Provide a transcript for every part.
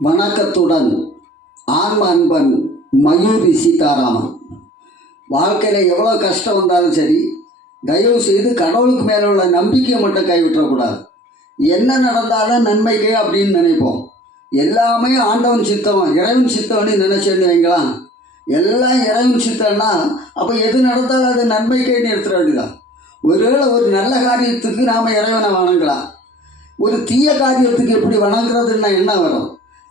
வணக்கத்துடன் ஆன்ம அன்பன் மயூரி சீதாராமன். வாழ்க்கையில் எவ்வளோ கஷ்டம் வந்தாலும் சரி தயவு செய்து கடவுளுக்கு மேலே உள்ள நம்பிக்கையை மட்டும் கைவிட்டக்கூடாது என்ன நடந்தாலும் நன்மைக்கு அப்படின்னு நினைப்போம். எல்லாமே ஆண்டவன் சித்தம் இறைவன் சித்தம்னு நினைச்சேன்னு வைங்களா எல்லாம் இறைவன் சித்தம்னா அப்போ எது நடந்தாலும் அது நன்மைக்கேன்னு எடுத்துட வேண்டியதான் ஒருவேளை ஒரு நல்ல காரியத்துக்கு நாம் இறைவனை வணங்கலாம். ஒரு தீய காரியத்துக்கு எப்படி வணங்குறதுன்னா என்ன வரும்?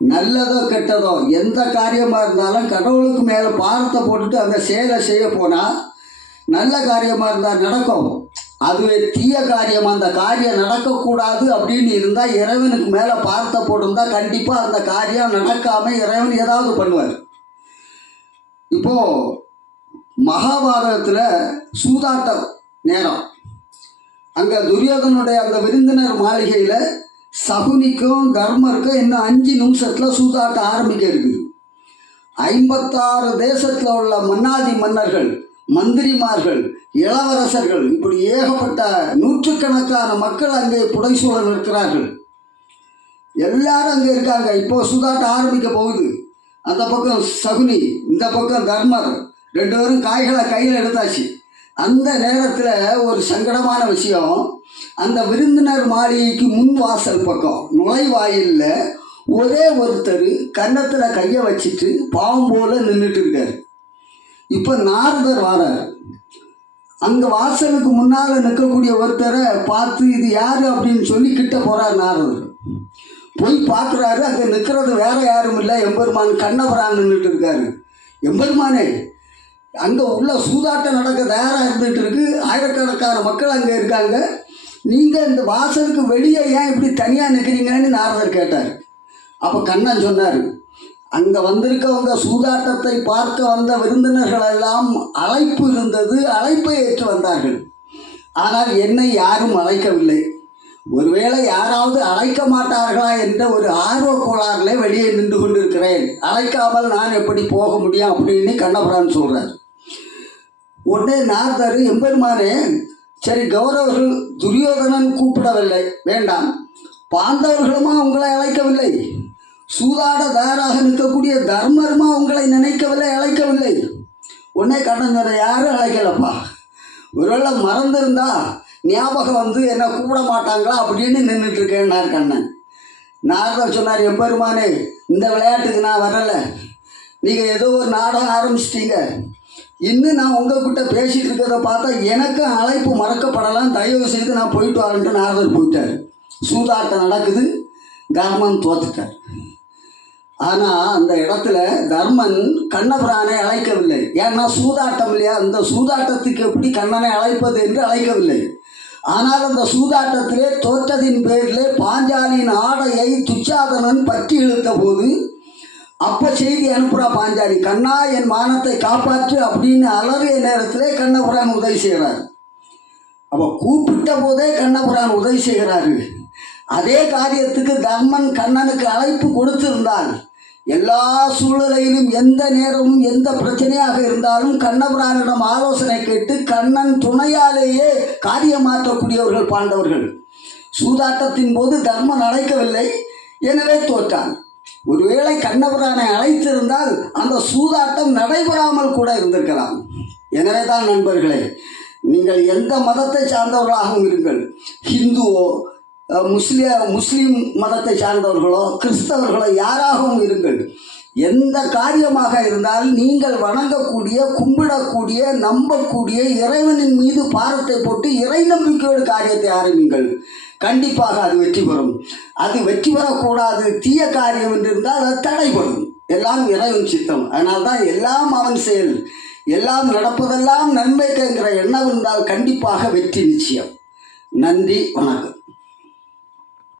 நல்லதோ கெட்டதோ எந்த காரியமாக இருந்தாலும் கடவுளுக்கு மேலே பாரத்தை போட்டுட்டு அந்த செயலை செய்ய போனால் நல்ல காரியமாக இருந்தால் நடக்கும். அதுவே தீய காரியம் அந்த காரியம் நடக்கக்கூடாது அப்படின்னு இருந்தால் இறைவனுக்கு மேலே பாரத்தை போட்டிருந்தா கண்டிப்பாக அந்த காரியம் நடக்காமல் இறைவன் ஏதாவது பண்ணுவார். இப்போது மகாபாரதத்தில் சூதாட்டம் நேரம். அங்கே துரியோதனுடைய அந்த விருந்தினர் மாளிகையில் சகுனிக்கும் தர்மருக்கும் இன்னும் அஞ்சு நிமிஷத்தில் சூதாட்டம் ஆரம்பிக்க இருக்குது ஐம்பத்தாறு தேசத்தில் உள்ள மன்னாதி மன்னர்கள் மந்திரிமார்கள் இளவரசர்கள் இப்படி ஏகப்பட்ட நூற்றுக்கணக்கான மக்கள் அங்கே புடைசூழ இருக்கிறார்கள் எல்லாரும் அங்கே இருக்காங்க. இப்போ சூதாட்டம் ஆரம்பிக்க போகுது. அந்த பக்கம் சகுனி இந்த பக்கம் தர்மர். ரெண்டு பேரும் காய்களை கையில் எடுத்தாச்சு. அந்த நேரத்தில் ஒரு சங்கடமான விஷயம். அந்த விருந்தினர் மாளிகைக்கு முன் வாசல் பக்கம் நுழைவாயிலில் ஒரே ஒருத்தர் கன்னத்தில் கையை வச்சுட்டு பாவம் போல நின்றுட்டு இருக்கார். இப்போ நாரதர் வாரார். அங்கே வாசலுக்கு முன்னால் நிற்கக்கூடிய ஒருத்தரை பார்த்து இது யார்? அப்படின்னு சொல்லி கிட்ட போகிறார் நாரதர். போய் பார்க்குறாரு அங்கே நிற்கிறது வேற யாரும் இல்லை. எம்பெருமான் கண்ணபுரான் நின்றுட்டு இருக்காரு. எம்பெருமானே அங்கே உள்ள சூதாட்டம் நடக்க தயாராக இருந்துகிட்டு இருக்கு. ஆயிரக்கணக்கான மக்கள் அங்கே இருக்காங்க. நீங்கள் இந்த வாசலுக்கு வெளியே ஏன் இப்படி தனியாக நிற்கிறீங்கன்னு நாரதர் கேட்டார். அப்போ கண்ணன் சொன்னார் அங்கே வந்திருக்கவங்க சூதாட்டத்தை பார்க்க வந்த விருந்தினர்கள் எல்லாம் அழைப்பு இருந்தது அழைப்பை ஏற்று வந்தார்கள். ஆனால் என்னை யாரும் அழைக்கவில்லை. ஒருவேளை யாராவது அழைக்க மாட்டார்களா என்ற ஒரு ஆர்வ கோளாறுல வெளியே நின்று கொண்டிருக்கிறேன். அழைக்காமல் நான் எப்படி போக முடியும்? அப்படின்னு கண்ணபுரான் சொல்கிறார் உடனே நாரதர் எம்பெருமானே சரி கௌரவர்கள் துரியோதனன் கூப்பிடவில்லை. வேண்டாம். பாண்டவர்களுமா உங்களை அழைக்கவில்லை? சூதாட தயாராக நிற்கக்கூடிய தர்மருமா உங்களை நினைக்கவில்லை அழைக்கவில்லை? உடனே கண்ணன் யாரும் அழைக்கலப்பா. ஒருவேளை மறந்துருந்தா ஞாபகம் வந்து என்ன கூப்பிட மாட்டாங்களா அப்படின்னு நின்றுட்டு இருக்கேன்னார் கண்ணன். நாரதர் சொன்னார் எம்பெருமானே இந்த விளையாட்டுக்கு நான் வரலை. நீங்கள் ஏதோ ஒரு நாடகம் ஆரம்பிச்சிட்டீங்க. இன்னும் நான் உங்ககிட்ட பேசிட்டு இருக்கிறத பார்த்தா எனக்கும் அழைப்பு மறக்கப்படலாம். தயவு செய்து நான் போயிட்டு வரேன்ட்டு நாரதர் போயிட்டார். சூதாட்டம் நடக்குது. தர்மன் தோத்துட்டார். ஆனால் அந்த இடத்துல தர்மன் கண்ணபுரானை அழைக்கவில்லை. ஏன்னா சூதாட்டம் இல்லையா? அந்த சூதாட்டத்துக்கு எப்படி கண்ணனை அழைப்பது என்று அழைக்கவில்லை. ஆனால் அந்த சூதாட்டத்திலே தோற்றதின் பேரிலே பாஞ்சாலியின் ஆடையை துச்சாதனன் பற்றி இழுத்த போது அப்ப செய்தி அனுப்புறா பாஞ்சாலி. கண்ணா என் மானத்தை காப்பாற்று அப்படின்னு அலறிய நேரத்திலே கண்ணபுரான் உதவி செய்கிறார். அப்ப கூப்பிட்ட போதே கண்ணபுரான் உதவி செய்கிறாரு அதே காரியத்துக்கு தர்மன் கண்ணனுக்கு அழைப்பு கொடுத்திருந்தால் எல்லா சூழ்நிலையிலும் எந்த நேரமும் எந்த பிரச்சனையாக இருந்தாலும் கண்ணபுரானிடம் ஆலோசனை கேட்டு கண்ணன் துணையாலேயே காரியம் மாற்றக்கூடியவர்கள் பாண்டவர்கள். சூதாட்டத்தின் போது தர்மன் அழைக்கவில்லை. எனவே தோற்றான். ஒருவேளை கண்ணபுரானை அழைத்திருந்தால் அந்த சூதாட்டம் நடைபெறாமல் கூட இருந்திருக்கலாம். எனவே தான் நண்பர்களே நீங்கள் எந்த மதத்தை சார்ந்தவர்களாகவும் இருங்கள். ஹிந்துவோ முஸ்லிய முஸ்லீம் மதத்தை சார்ந்தவர்களோ கிறிஸ்தவர்களோ யாராகவும் இருங்கள். எந்த காரியமாக இருந்தால் நீங்கள் வணங்கக்கூடிய கும்பிடக்கூடிய நம்பக்கூடிய இறைவனின் மீது பாரத்தை போட்டு இறை நம்பிக்கையோடு காரியத்தை ஆரம்பிங்கள். கண்டிப்பாக அது வெற்றி பெறும். அது வெற்றி பெறக்கூடாது தீய காரியம் என்று இருந்தால் அது தடைபடும். எல்லாம் இறைவன் சித்தம். அதனால்தான் எல்லாம் அவன் செயல். எல்லாம் நடப்பதெல்லாம் நன்மைக்குங்கிற எண்ணம் இருந்தால் கண்டிப்பாக வெற்றி நிச்சயம். நன்றி வணக்கம்.